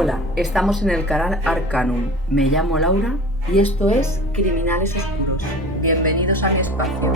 Hola, estamos en el canal Arcanum. Me llamo Laura y esto es Criminales Oscuros. Bienvenidos a mi espacio.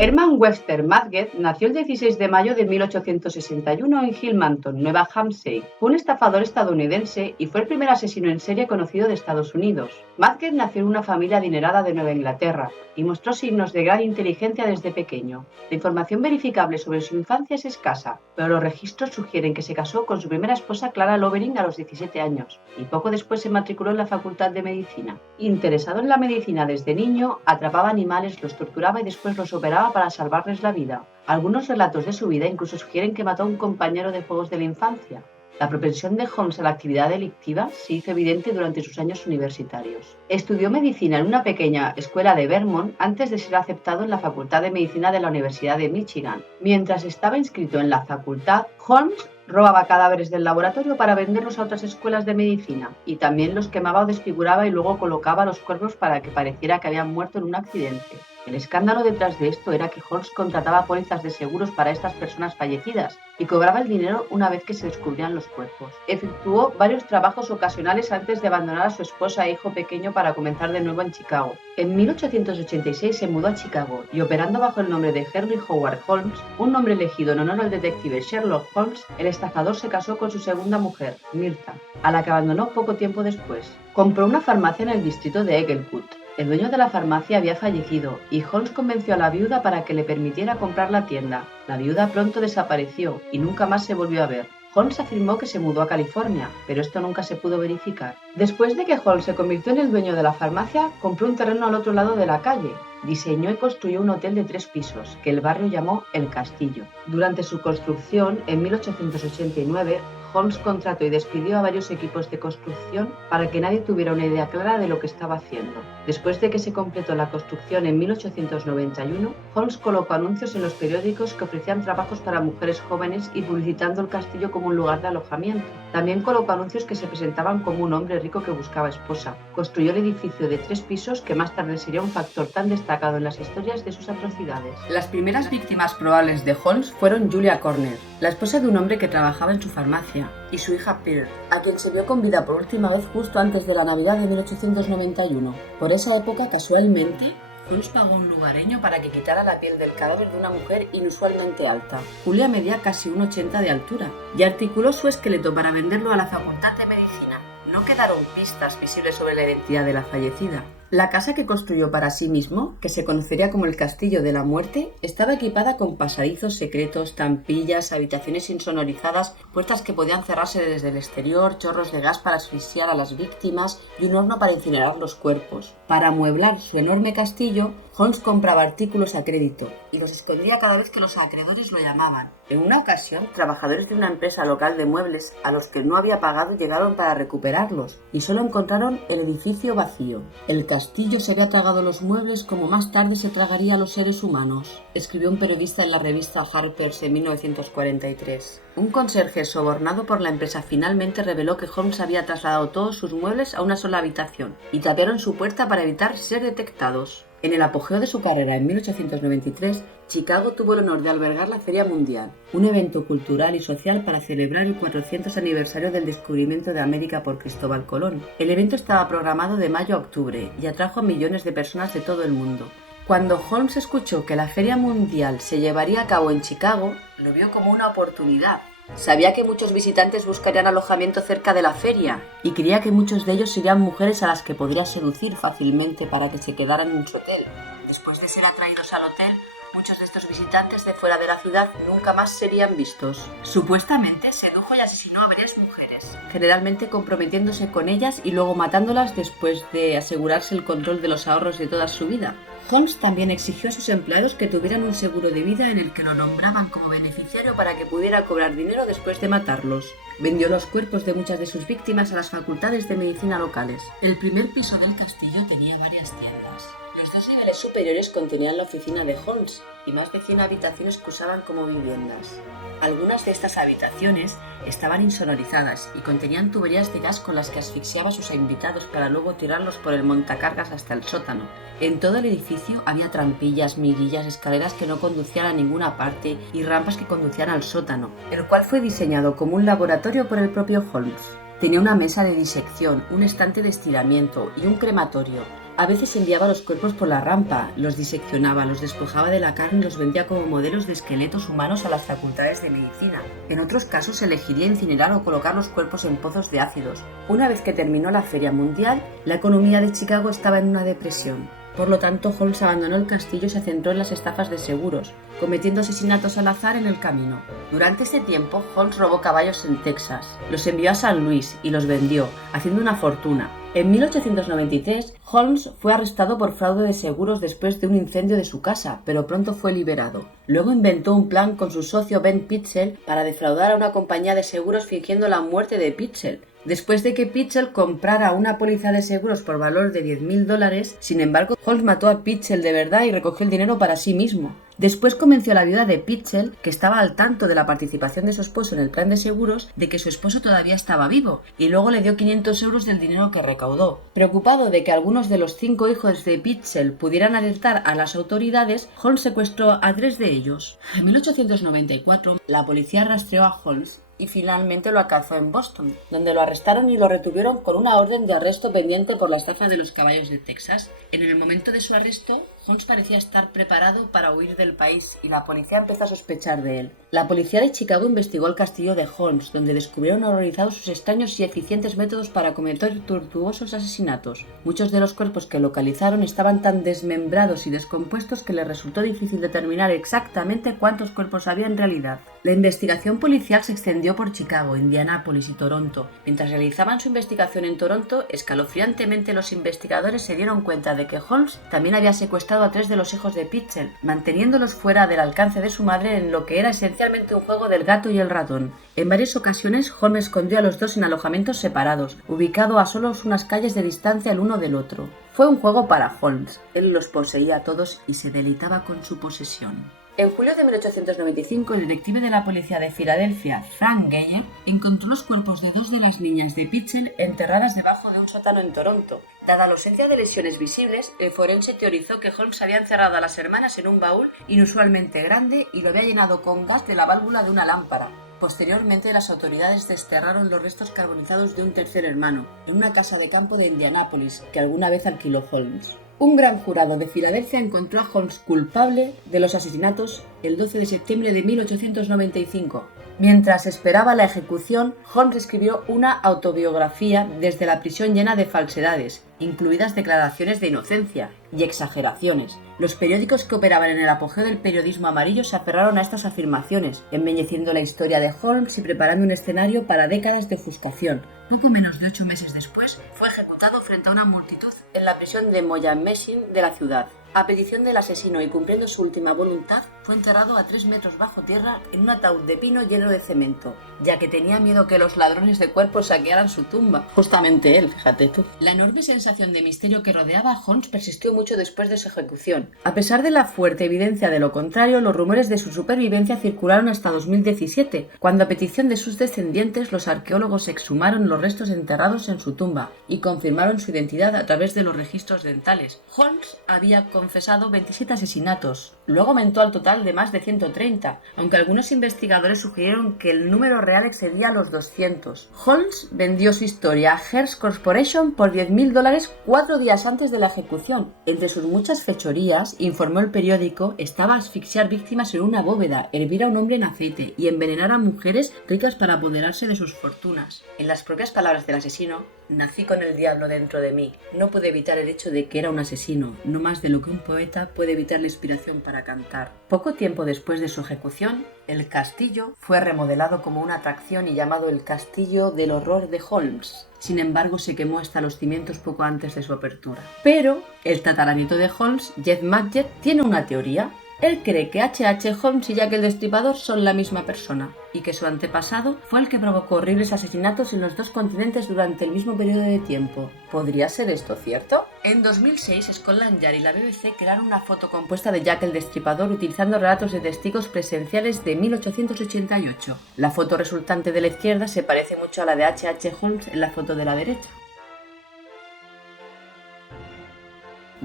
Herman Webster Madgett nació el 16 de mayo de 1861 en Hillmanton, Nueva Hampshire. Fue un estafador estadounidense y fue el primer asesino en serie conocido de Estados Unidos. Madgett nació en una familia adinerada de Nueva Inglaterra y mostró signos de gran inteligencia desde pequeño. La información verificable sobre su infancia es escasa, pero los registros sugieren que se casó con su primera esposa Clara Lovering a los 17 años y poco después se matriculó en la Facultad de Medicina. Interesado en la medicina desde niño, atrapaba animales, los torturaba y después los operaba para salvarles la vida. Algunos relatos de su vida incluso sugieren que mató a un compañero de juegos de la infancia. La propensión de Holmes a la actividad delictiva se hizo evidente durante sus años universitarios. Estudió medicina en una pequeña escuela de Vermont antes de ser aceptado en la Facultad de Medicina de la Universidad de Michigan. Mientras estaba inscrito en la facultad, Holmes robaba cadáveres del laboratorio para venderlos a otras escuelas de medicina y también los quemaba o desfiguraba y luego colocaba los cuerpos para que pareciera que habían muerto en un accidente. El escándalo detrás de esto era que Holmes contrataba pólizas de seguros para estas personas fallecidas y cobraba el dinero una vez que se descubrían los cuerpos. Efectuó varios trabajos ocasionales antes de abandonar a su esposa e hijo pequeño para comenzar de nuevo en Chicago. En 1886 se mudó a Chicago y operando bajo el nombre de Henry Howard Holmes, un nombre elegido en honor al detective Sherlock Holmes, el estafador se casó con su segunda mujer, Mirtha, a la que abandonó poco tiempo después. Compró una farmacia en el distrito de Englewood. El dueño de la farmacia había fallecido y Holmes convenció a la viuda para que le permitiera comprar la tienda. La viuda pronto desapareció y nunca más se volvió a ver. Holmes afirmó que se mudó a California, pero esto nunca se pudo verificar. Después de que Holmes se convirtió en el dueño de la farmacia, compró un terreno al otro lado de la calle. Diseñó y construyó un hotel de 3 pisos, que el barrio llamó El Castillo. Durante su construcción, en 1889, Holmes contrató y despidió a varios equipos de construcción para que nadie tuviera una idea clara de lo que estaba haciendo. Después de que se completó la construcción en 1891, Holmes colocó anuncios en los periódicos que ofrecían trabajos para mujeres jóvenes y publicitando el castillo como un lugar de alojamiento. También colocó anuncios que se presentaban como un hombre rico que buscaba esposa. Construyó el edificio de 3 pisos que más tarde sería un factor tan destacado en las historias de sus atrocidades. Las primeras víctimas probables de Holmes fueron Julia Corner, la esposa de un hombre que trabajaba en su farmacia, y su hija Pearl, a quien se vio con vida por última vez justo antes de la Navidad de 1891. Por esa época, casualmente, Holmes pagó a un lugareño para que quitara la piel del cadáver de una mujer inusualmente alta. Julia medía casi 1,80 de altura y articuló su esqueleto para venderlo a la Facultad de Medicina. No quedaron pistas visibles sobre la identidad de la fallecida. La casa que construyó para sí mismo, que se conocería como el Castillo de la Muerte, estaba equipada con pasadizos secretos, trampillas, habitaciones insonorizadas, puertas que podían cerrarse desde el exterior, chorros de gas para asfixiar a las víctimas y un horno para incinerar los cuerpos. Para amueblar su enorme castillo, Holmes compraba artículos a crédito y los escondía cada vez que los acreedores lo llamaban. En una ocasión, trabajadores de una empresa local de muebles a los que no había pagado llegaron para recuperarlos y solo encontraron el edificio vacío. El castillo se había tragado los muebles como más tarde se tragaría a los seres humanos, escribió un periodista en la revista Harper's en 1943. Un conserje sobornado por la empresa finalmente reveló que Holmes había trasladado todos sus muebles a una sola habitación y tapiaron su puerta para evitar ser detectados. En el apogeo de su carrera en 1893, Chicago tuvo el honor de albergar la Feria Mundial, un evento cultural y social para celebrar el 400 aniversario del descubrimiento de América por Cristóbal Colón. El evento estaba programado de mayo a octubre y atrajo a millones de personas de todo el mundo. Cuando Holmes escuchó que la Feria Mundial se llevaría a cabo en Chicago, lo vio como una oportunidad. Sabía que muchos visitantes buscarían alojamiento cerca de la feria y creía que muchos de ellos serían mujeres a las que podría seducir fácilmente para que se quedaran en su hotel. Después de ser atraídos al hotel, muchos de estos visitantes de fuera de la ciudad nunca más serían vistos. Supuestamente sedujo y asesinó a varias mujeres, generalmente comprometiéndose con ellas y luego matándolas después de asegurarse el control de los ahorros de toda su vida. Holmes también exigió a sus empleados que tuvieran un seguro de vida en el que lo nombraban como beneficiario para que pudiera cobrar dinero después de matarlos. Vendió los cuerpos de muchas de sus víctimas a las facultades de medicina locales. El primer piso del castillo tenía varias tiendas. Los Los dos niveles superiores contenían la oficina de Holmes y más de 100 habitaciones que usaban como viviendas. Algunas de estas habitaciones estaban insonorizadas y contenían tuberías de gas con las que asfixiaba a sus invitados para luego tirarlos por el montacargas hasta el sótano. En todo el edificio había trampillas, mirillas, escaleras que no conducían a ninguna parte y rampas que conducían al sótano, el cual fue diseñado como un laboratorio por el propio Holmes. Tenía una mesa de disección, un estante de estiramiento y un crematorio. A veces enviaba los cuerpos por la rampa, los diseccionaba, los despojaba de la carne y los vendía como modelos de esqueletos humanos a las facultades de medicina. En otros casos elegiría incinerar o colocar los cuerpos en pozos de ácidos. Una vez que terminó la Feria Mundial, la economía de Chicago estaba en una depresión. Por lo tanto, Holmes abandonó el castillo y se centró en las estafas de seguros, cometiendo asesinatos al azar en el camino. Durante este tiempo, Holmes robó caballos en Texas, los envió a San Luis y los vendió, haciendo una fortuna. En 1893, Holmes fue arrestado por fraude de seguros después de un incendio de su casa, pero pronto fue liberado. Luego inventó un plan con su socio Ben Pitzel para defraudar a una compañía de seguros fingiendo la muerte de Pitzel. Después de que Pitzel comprara una póliza de seguros por valor de $10.000, sin embargo, Holmes mató a Pitzel de verdad y recogió el dinero para sí mismo. Después convenció a la viuda de Pitzel, que estaba al tanto de la participación de su esposo en el plan de seguros, de que su esposo todavía estaba vivo, y luego le dio 500 euros del dinero que recaudó. Preocupado de que algunos de los 5 hijos de Pitzel pudieran alertar a las autoridades, Holmes secuestró a 3 de ellos. En 1894, la policía rastreó a Holmes y finalmente lo alcanzó en Boston, donde lo arrestaron y lo retuvieron con una orden de arresto pendiente por la estafa de los caballos de Texas. En el momento de su arresto, Holmes parecía estar preparado para huir del país y la policía empezó a sospechar de él. La policía de Chicago investigó el castillo de Holmes, donde descubrieron horrorizados sus extraños y eficientes métodos para cometer tortuosos asesinatos. Muchos de los cuerpos que localizaron estaban tan desmembrados y descompuestos que les resultó difícil determinar exactamente cuántos cuerpos había en realidad. La investigación policial se extendió por Chicago, Indianápolis y Toronto. Mientras realizaban su investigación en Toronto, escalofriantemente los investigadores se dieron cuenta de que Holmes también había secuestrado a 3 de los hijos de Pitzel, manteniéndolos fuera del alcance de su madre en lo que era esencialmente un juego del gato y el ratón. En varias ocasiones, Holmes escondió a los dos en alojamientos separados, ubicado a solo unas calles de distancia el uno del otro. Fue un juego para Holmes. Él los poseía a todos y se deleitaba con su posesión. En julio de 1895, el detective de la policía de Filadelfia, Frank Geyer, encontró los cuerpos de 2 de las niñas de Pitzel enterradas debajo de un sótano en Toronto. Dada la ausencia de lesiones visibles, el forense teorizó que Holmes había encerrado a las hermanas en un baúl inusualmente grande y lo había llenado con gas de la válvula de una lámpara. Posteriormente, las autoridades desterraron los restos carbonizados de un tercer hermano en una casa de campo de Indianápolis que alguna vez alquiló Holmes. Un gran jurado de Filadelfia encontró a Holmes culpable de los asesinatos el 12 de septiembre de 1895. Mientras esperaba la ejecución, Holmes escribió una autobiografía desde la prisión llena de falsedades, incluidas declaraciones de inocencia y exageraciones. Los periódicos que operaban en el apogeo del periodismo amarillo se aferraron a estas afirmaciones, embelleciendo la historia de Holmes y preparando un escenario para décadas de ofuscación. Poco menos de 8 meses después, fue ejecutado frente a una multitud en la prisión de Moyamensing de la ciudad. A petición del asesino y cumpliendo su última voluntad, fue enterrado a 3 metros bajo tierra en un ataúd de pino lleno de cemento, ya que tenía miedo que los ladrones de cuerpos saquearan su tumba. Justamente él, fíjate tú. La enorme sensación de misterio que rodeaba a Holmes persistió mucho después de su ejecución. A pesar de la fuerte evidencia de lo contrario, los rumores de su supervivencia circularon hasta 2017, cuando a petición de sus descendientes los arqueólogos exhumaron los restos enterrados en su tumba y confirmaron su identidad a través de los registros dentales. Holmes había confesado 27 asesinatos, luego aumentó al total de más de 130, aunque algunos investigadores sugirieron que el número real excedía los 200. Holmes vendió su historia a Hearst Corporation por $10.000 4 días antes de la ejecución. Entre sus muchas fechorías, informó el periódico, estaba asfixiar víctimas en una bóveda, hervir a un hombre en aceite y envenenar a mujeres ricas para apoderarse de sus fortunas. En las propias palabras del asesino, nací con el diablo dentro de mí. No pude evitar el hecho de que era un asesino, no más de lo que un poeta puede evitar la inspiración para cantar. Poco tiempo después de su ejecución, el castillo fue remodelado como una atracción y llamado el Castillo del Horror de Holmes. Sin embargo, se quemó hasta los cimientos poco antes de su apertura. Pero el tataranieto de Holmes, Jeff Madgett, tiene una teoría. Él cree que H.H. Holmes y Jack el Destripador son la misma persona y que su antepasado fue el que provocó horribles asesinatos en los dos continentes durante el mismo periodo de tiempo. ¿Podría ser esto cierto? En 2006, Scotland Yard y la BBC crearon una foto compuesta de Jack el Destripador utilizando relatos de testigos presenciales de 1888. La foto resultante de la izquierda se parece mucho a la de H.H. Holmes en la foto de la derecha.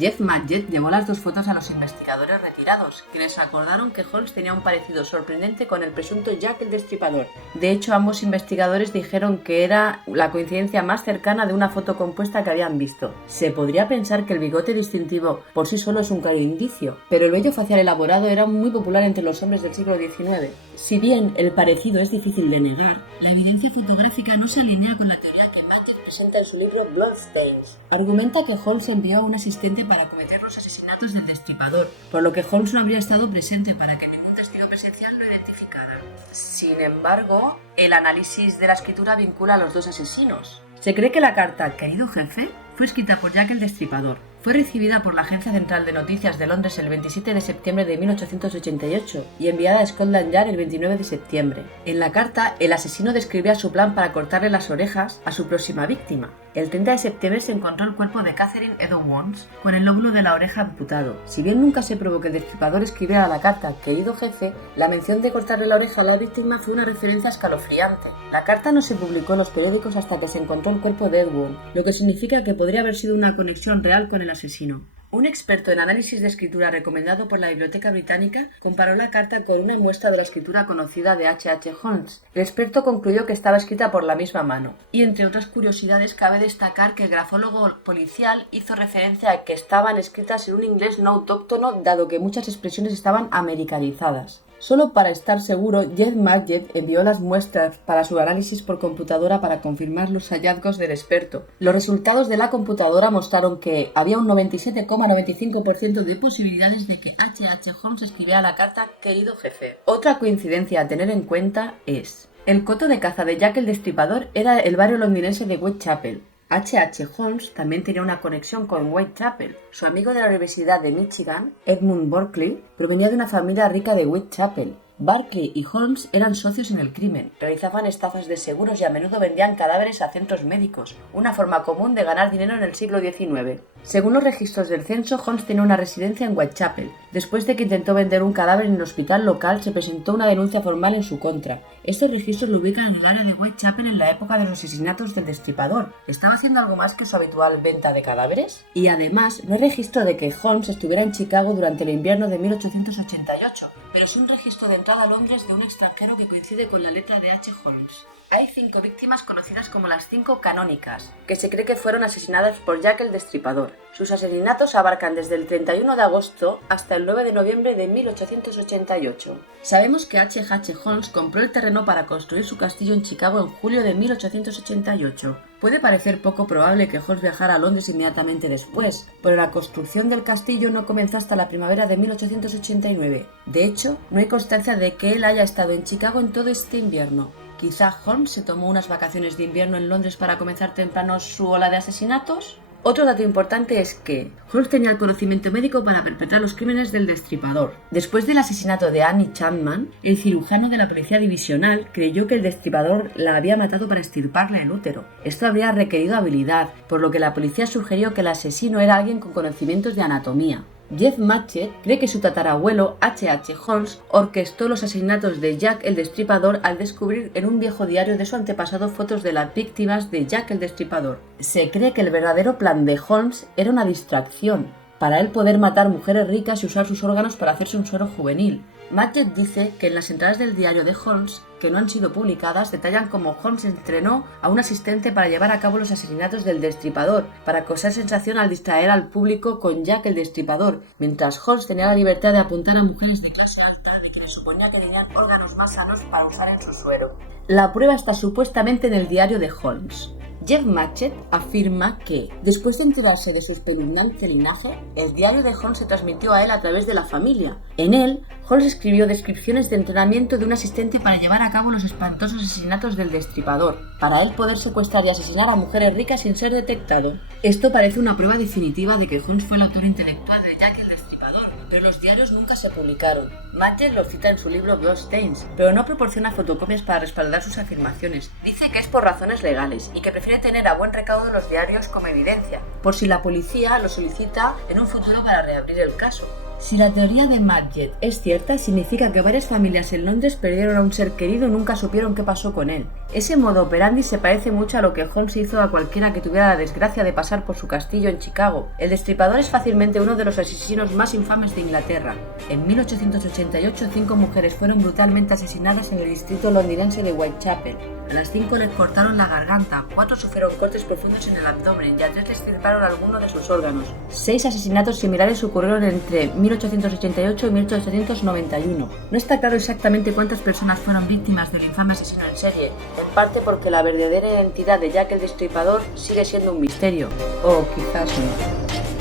Jeff Madgett llevó las dos fotos a los investigadores retirados, quienes acordaron que Holmes tenía un parecido sorprendente con el presunto Jack el Destripador. De hecho, ambos investigadores dijeron que era la coincidencia más cercana de una foto compuesta que habían visto. Se podría pensar que el bigote distintivo por sí solo es un claro indicio, pero el vello facial elaborado era muy popular entre los hombres del siglo XIX. Si bien el parecido es difícil de negar, la evidencia fotográfica no se alinea con la teoría que Madgett presenta en su libro Bloodstains. Argumenta que Holmes envió a un asistente para cometer los asesinatos del Destripador, por lo que Holmes no habría estado presente para que ningún testigo presencial lo identificara. Sin embargo, el análisis de la escritura vincula a los dos asesinos. Se cree que la carta «Querido jefe» fue escrita por Jack el Destripador. Fue recibida por la Agencia Central de Noticias de Londres el 27 de septiembre de 1888 y enviada a Scotland Yard el 29 de septiembre. En la carta, el asesino describía su plan para cortarle las orejas a su próxima víctima. El 30 de septiembre se encontró el cuerpo de Catherine Edowons con el lóbulo de la oreja amputado. Si bien nunca se probó que el Destripador escribiera la carta «Querido jefe», la mención de cortarle la oreja a la víctima fue una referencia escalofriante. La carta no se publicó en los periódicos hasta que se encontró el cuerpo de Edowons, lo que significa que podría haber sido una conexión real con el asesino. Un experto en análisis de escritura recomendado por la Biblioteca Británica comparó la carta con una muestra de la escritura conocida de H.H. Holmes. El experto concluyó que estaba escrita por la misma mano. Y entre otras curiosidades cabe destacar que el grafólogo policial hizo referencia a que estaban escritas en un inglés no autóctono, dado que muchas expresiones estaban americanizadas. Solo para estar seguro, Jeff Madgett envió las muestras para su análisis por computadora para confirmar los hallazgos del experto. Los resultados de la computadora mostraron que había un 97,95% de posibilidades de que H.H. Holmes escribiera la carta «Querido jefe». Otra coincidencia a tener en cuenta es: el coto de caza de Jack el Destripador era el barrio londinense de Whitechapel. H.H. Holmes también tenía una conexión con Whitechapel. Su amigo de la Universidad de Michigan, Edmund Berkeley, provenía de una familia rica de Whitechapel. Berkeley y Holmes eran socios en el crimen, realizaban estafas de seguros y a menudo vendían cadáveres a centros médicos, una forma común de ganar dinero en el siglo XIX. Según los registros del censo, Holmes tenía una residencia en Whitechapel. Después de que intentó vender un cadáver en el hospital local, se presentó una denuncia formal en su contra. Estos registros lo ubican en el área de Whitechapel en la época de los asesinatos del Destripador. ¿Estaba haciendo algo más que su habitual venta de cadáveres? Y además, no hay registro de que Holmes estuviera en Chicago durante el invierno de 1888, pero sí un registro de entrada a Londres de un extranjero que coincide con la letra de H. Holmes. Hay 5 víctimas conocidas como las 5 canónicas, que se cree que fueron asesinadas por Jack el Destripador. Sus asesinatos abarcan desde el 31 de agosto hasta el 9 de noviembre de 1888. Sabemos que H.H. Holmes compró el terreno para construir su castillo en Chicago en julio de 1888. Puede parecer poco probable que Holmes viajara a Londres inmediatamente después, pero la construcción del castillo no comenzó hasta la primavera de 1889. De hecho, no hay constancia de que él haya estado en Chicago en todo este invierno. Quizá Holmes se tomó unas vacaciones de invierno en Londres para comenzar temprano su ola de asesinatos. Otro dato importante es que Holmes tenía el conocimiento médico para perpetrar los crímenes del Destripador. Después del asesinato de Annie Chapman, el cirujano de la policía divisional creyó que el Destripador la había matado para extirparle el útero. Esto habría requerido habilidad, por lo que la policía sugirió que el asesino era alguien con conocimientos de anatomía. Jeff Madgett cree que su tatarabuelo H.H. Holmes orquestó los asesinatos de Jack el Destripador al descubrir en un viejo diario de su antepasado fotos de las víctimas de Jack el Destripador. Se cree que el verdadero plan de Holmes era una distracción, para él poder matar mujeres ricas y usar sus órganos para hacerse un suero juvenil. Madgett dice que en las entradas del diario de Holmes, que no han sido publicadas, detallan cómo Holmes entrenó a un asistente para llevar a cabo los asesinatos del Destripador, para causar sensación al distraer al público con Jack el Destripador, mientras Holmes tenía la libertad de apuntar a mujeres de clase alta de que le suponía que tenían órganos más sanos para usar en su suero. La prueba está supuestamente en el diario de Holmes. Jeff Madgett afirma que, después de enterarse de su espeluznante linaje, el diario de Holmes se transmitió a él a través de la familia. En él, Holmes escribió descripciones de entrenamiento de un asistente para llevar a cabo los espantosos asesinatos del Destripador, para él poder secuestrar y asesinar a mujeres ricas sin ser detectado. Esto parece una prueba definitiva de que Holmes fue el autor intelectual de Jack el Destripador. pero los diarios nunca se publicaron. Madgett lo cita en su libro Bloodstains, pero no proporciona fotocopias para respaldar sus afirmaciones. Dice que es por razones legales y que prefiere tener a buen recaudo los diarios como evidencia, por si la policía lo solicita en un futuro para reabrir el caso. Si la teoría de Madgett es cierta, significa que varias familias en Londres perdieron a un ser querido y nunca supieron qué pasó con él. Ese modo operandi se parece mucho a lo que Holmes hizo a cualquiera que tuviera la desgracia de pasar por su castillo en Chicago. El Destripador es fácilmente uno de los asesinos más infames de Inglaterra. En 1888, 5 mujeres fueron brutalmente asesinadas en el distrito londinense de Whitechapel. A las 5 les cortaron la garganta, 4 sufrieron cortes profundos en el abdomen y a 3 les extirparon alguno de sus órganos. 6 asesinatos similares ocurrieron entre 1888 y 1891. No está claro exactamente cuántas personas fueron víctimas del infame asesino en serie, en parte porque la verdadera identidad de Jack el Destripador sigue siendo un misterio. O quizás no.